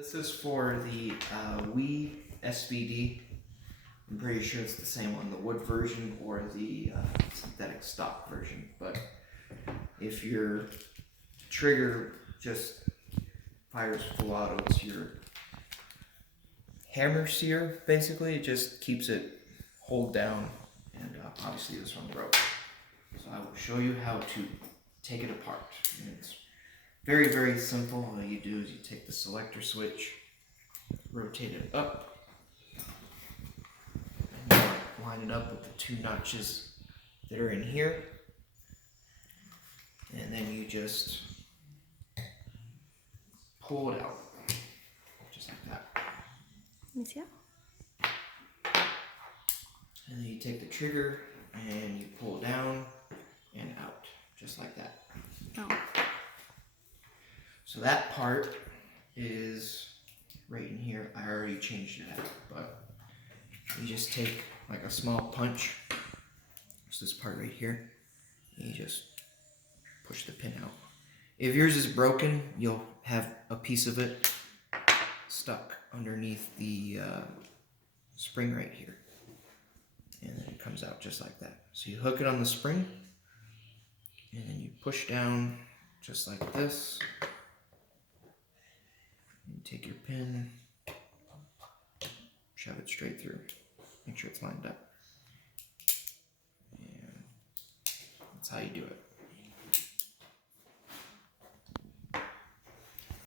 This is for the Wii SVD. I'm pretty sure it's the same on the wood version or the synthetic stock version, but if your trigger just fires full auto, it's your hammer sear, basically. It just keeps it hold down, and obviously this one broke. So I will show you how to take it apart. And it's very, very simple. All you do is you take the selector switch, rotate it up, and you line it up with the two notches that are in here. And then you just pull it out, just like that. Let me see it. And then you take the trigger and you pull down and out, just like that. Oh. So that part is right in here. I already changed it out, but you just take like a small punch. It's this part right here. And you just push the pin out. If yours is broken, you'll have a piece of it stuck underneath the spring right here. And then it comes out just like that. So you hook it on the spring, and then you push down just like this. You take your pin, shove it straight through. Make sure it's lined up. And that's how you do it.